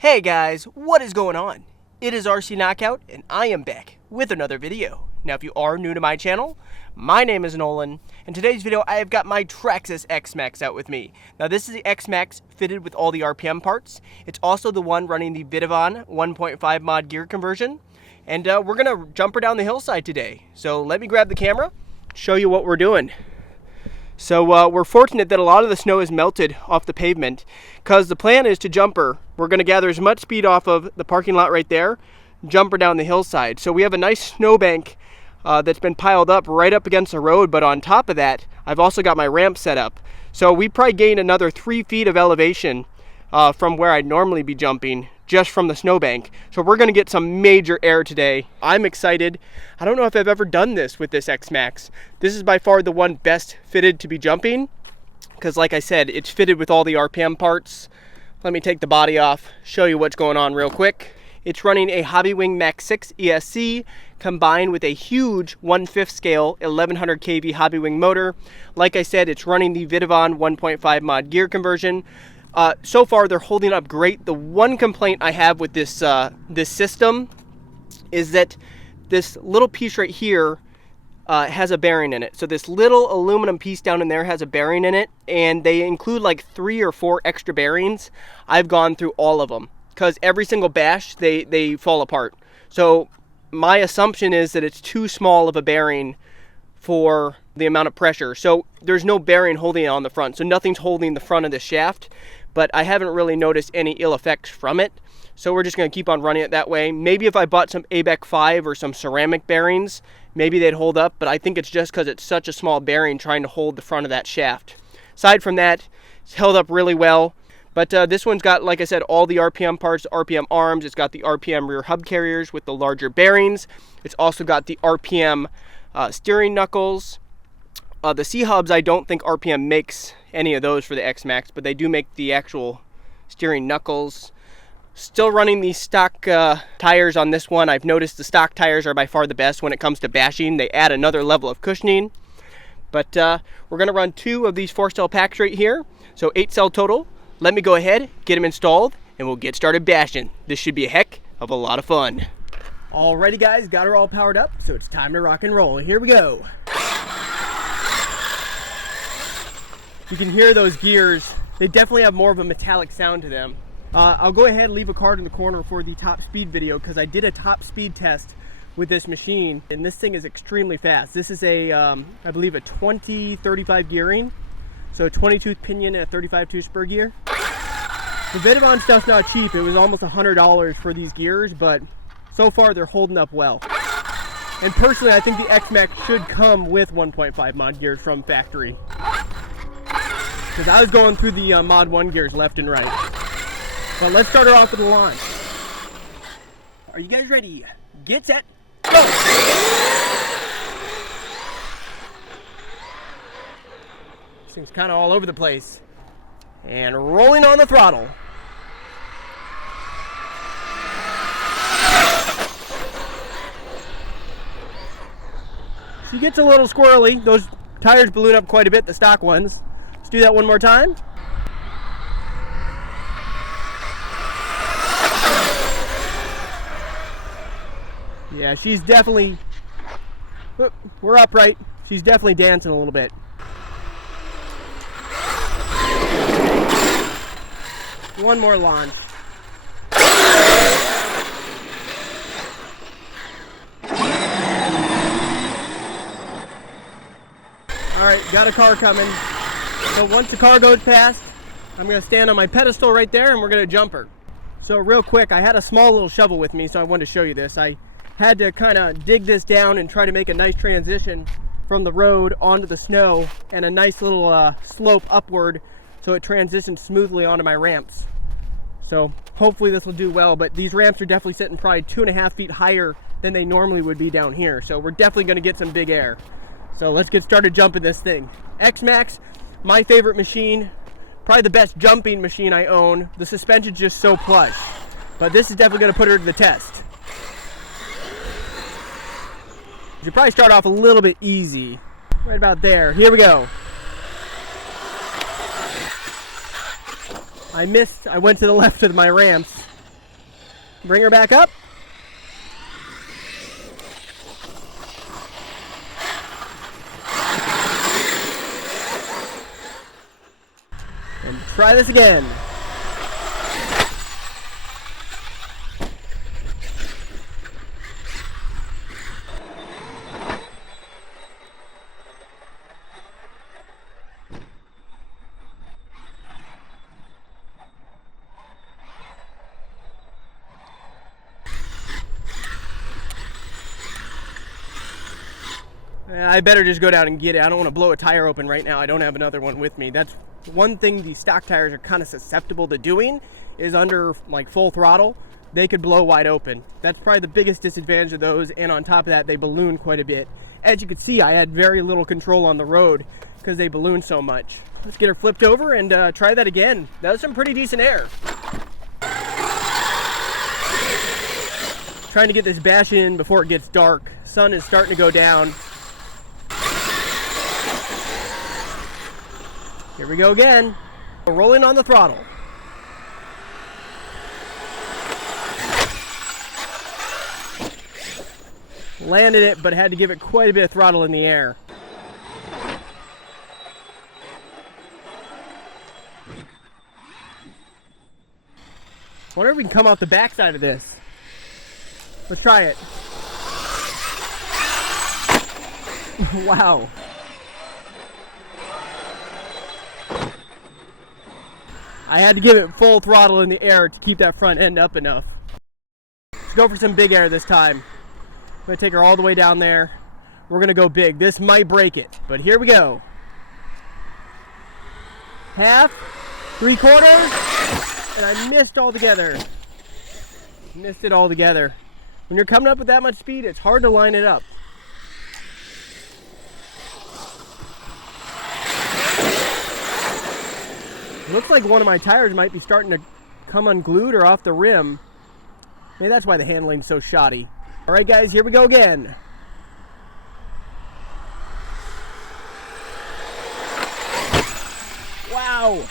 Hey guys, what is going on? It is RC Knockout and I am back with another video. Now if you are new to my channel, my name is Nolan. In today's video I have got my Traxxas X Maxx out with me. Now this is the X Maxx fitted with all the RPM parts. It's also the one running the Vitavon 1.5 mod gear conversion. And we're going to jump her down the hillside today. So let me grab the camera, show you what we're doing. So we're fortunate that a lot of the snow is melted off the pavement because the plan is to jump her. We're going to gather as much speed off of the parking lot right there, jump her down the hillside. So we have a nice snowbank that's been piled up right up against the road, but on top of that, I've also got my ramp set up. So we probably gained another 3 feet of elevation from where I'd normally be jumping just from the snowbank. So we're going to get some major air today. I'm excited. I don't know if I've ever done this with this X Maxx. This is by far the one best fitted to be jumping because like I said, it's fitted with all the RPM parts. Let me take the body off, show you what's going on real quick. It's running a Hobbywing Max 6 ESC combined with a huge 1/5 scale 1100 kV Hobbywing motor. Like I said, it's running the Vitavon 1.5 mod gear conversion. So far they're holding up great. The one complaint I have with this this system is that this little piece right here has a bearing in it. So this little aluminum piece down in there has a bearing in it, and they include like 3 or 4 extra bearings. I've gone through all of them because every single bash they fall apart. So my assumption is that it's too small of a bearing for the amount of pressure. So there's no bearing holding it on the front. So nothing's holding the front of the shaft, but I haven't really noticed any ill effects from it. So we're just gonna keep on running it that way. Maybe if I bought some ABEC 5 or some ceramic bearings, maybe they'd hold up, but I think it's just because it's such a small bearing trying to hold the front of that shaft. Aside from that, it's held up really well. But this one's got, like I said, all the RPM parts, RPM arms. It's got the RPM rear hub carriers with the larger bearings. It's also got the RPM steering knuckles. The C-hubs, I don't think RPM makes any of those for the X Maxx, but they do make the actual steering knuckles. Still running the stock tires on this one. I've noticed the stock tires are by far the best when it comes to bashing. They add another level of cushioning. But we're going to run 2 of these 4-cell packs right here, so 8 cell total. Let me go ahead, get them installed, and we'll get started bashing. This should be a heck of a lot of fun. Alrighty guys, got her all powered up, so it's time to rock and roll. Here we go. You can hear those gears. They definitely have more of a metallic sound to them. I'll go ahead and leave a card in the corner for the top speed video because I did a top speed test with this machine, and this thing is extremely fast. This is a, I believe a 20-35 gearing. So 22 Pinion and a 35-2 Spur gear. The Vitavon stuff's not cheap. It was almost $100 for these gears, but so far they're holding up well. And personally, I think the X Maxx should come with 1.5 mod gears from factory. Because I was going through the mod 1 gears left and right. But let's start her off with a launch. Are you guys ready? Get set, go! This thing's kind of all over the place. And rolling on the throttle. She gets a little squirrely. Those tires balloon up quite a bit, the stock ones. Let's do that one more time. Yeah, she's definitely, we're upright. She's definitely dancing a little bit. One more launch. Alright, got a car coming. So once the car goes past, I'm going to stand on my pedestal right there and we're going to jump her. So real quick, I had a small little shovel with me, so I wanted to show you this. I had to kind of dig this down and try to make a nice transition from the road onto the snow and a nice little slope upward so it transitions smoothly onto my ramps. So hopefully this will do well, but these ramps are definitely sitting probably 2.5 feet higher than they normally would be down here. So we're definitely going to get some big air. So let's get started jumping this thing. X Maxx, my favorite machine, probably the best jumping machine I own. The suspension's just so plush, but this is definitely going to put her to the test. You should probably start off a little bit easy. Right about there. Here we go. I missed. I went to the left of my ramps. Bring her back up. And try this again. I better just go down and get it. I don't want to blow a tire open right now. I don't have another one with me. That's one thing these stock tires are kind of susceptible to doing, is under like full throttle, they could blow wide open. That's probably the biggest disadvantage of those, and on top of that, they balloon quite a bit. As you can see, I had very little control on the road because they balloon so much. Let's get her flipped over and try that again. That was some pretty decent air. Trying to get this bash in before it gets dark. Sun is starting to go down. Here we go again. We're rolling on the throttle. Landed it, but had to give it quite a bit of throttle in the air. I wonder if we can come off the backside of this. Let's try it. Wow. I had to give it full throttle in the air to keep that front end up enough. Let's go for some big air this time. I'm gonna take her all the way down there. We're gonna go big. This might break it, but here we go. Half, 3/4, and I missed altogether. Missed it altogether. When you're coming up with that much speed, it's hard to line it up. Looks like one of my tires might be starting to come unglued or off the rim. Maybe that's why the handling's so shoddy. All right, guys, here we go again. Wow.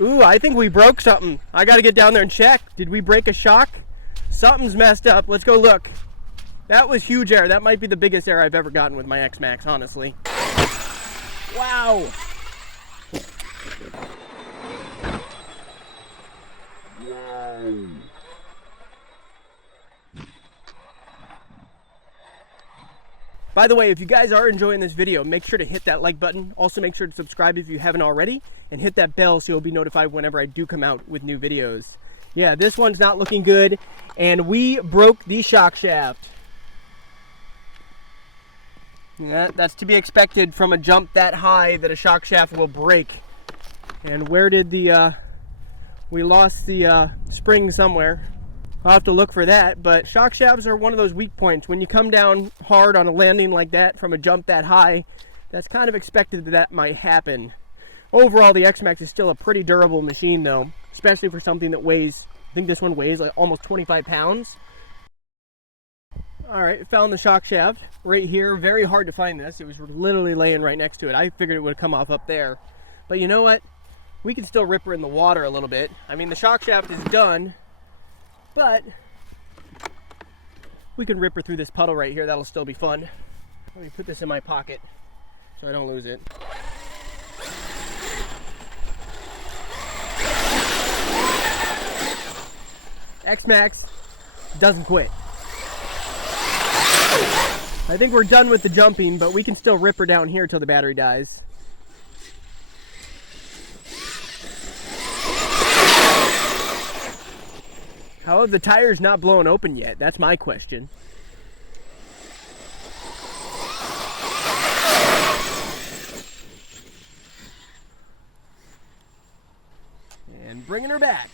Ooh, I think we broke something. I gotta get down there and check. Did we break a shock? Something's messed up. Let's go look. That was huge air. That might be the biggest air I've ever gotten with my X Maxx, honestly. Wow. By the way, if you guys are enjoying this video, make sure to hit that like button. Also, make sure to subscribe if you haven't already, and hit that bell so you'll be notified whenever I do come out with new videos. Yeah, this one's not looking good, and we broke the shock shaft. Yeah, that's to be expected from a jump that high, that a shock shaft will break. And where did the, we lost the spring somewhere. I'll have to look for that, but shock shafts are one of those weak points. When you come down hard on a landing like that from a jump that high, that's kind of expected that might happen. Overall, the X Maxx is still a pretty durable machine though, especially for something that weighs, I think this one weighs like almost 25 pounds. All right, found the shock shaft right here. Very hard to find this. It was literally laying right next to it. I figured it would come off up there. But you know what? We can still rip her in the water a little bit. I mean, the shock shaft is done, but we can rip her through this puddle right here. That'll still be fun. Let me put this in my pocket so I don't lose it. X Maxx doesn't quit. I think we're done with the jumping, but we can still rip her down here till the battery dies. How have the tires not blown open yet? That's my question. And bringing her back.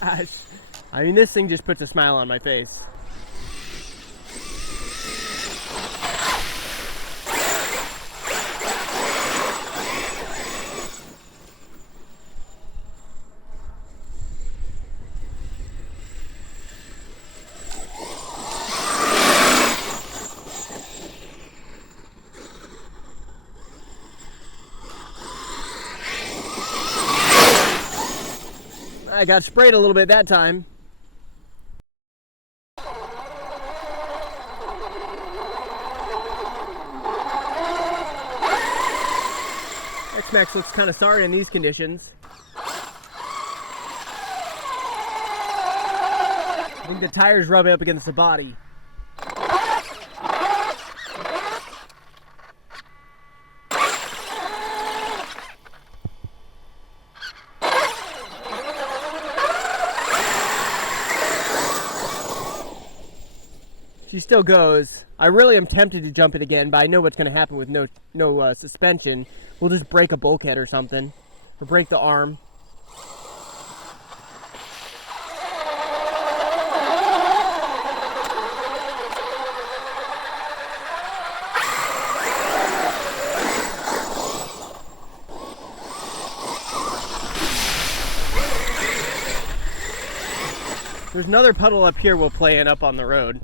Gosh, I mean, this thing just puts a smile on my face. I got sprayed a little bit that time. Xmaxx looks kind of sorry in these conditions. I think the tires rub up against the body. She still goes. I really am tempted to jump it again, but I know what's going to happen with no suspension. We'll just break a bulkhead or something, or break the arm. There's another puddle up here we'll play in up on the road.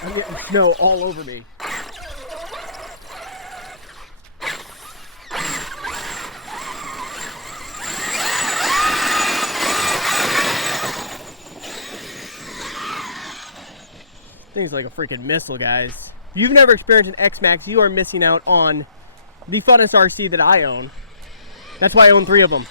I'm getting snow all over me. Thing's like a freaking missile, guys. If you've never experienced an Xmaxx, you are missing out on the funnest RC that I own. That's why I own 3 of them.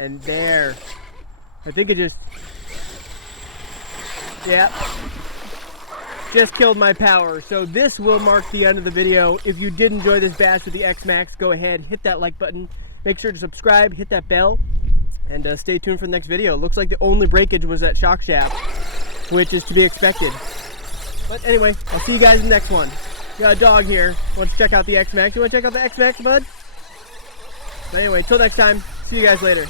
And there, I think it just killed my power. So this will mark the end of the video. If you did enjoy this bash with the Xmaxx, go ahead, hit that like button. Make sure to subscribe, hit that bell, and stay tuned for the next video. It looks like the only breakage was that shock shaft, which is to be expected. But anyway, I'll see you guys in the next one. Got a dog here. Let's check out the Xmaxx. You want to check out the Xmaxx, bud? But anyway, till next time, see you guys later.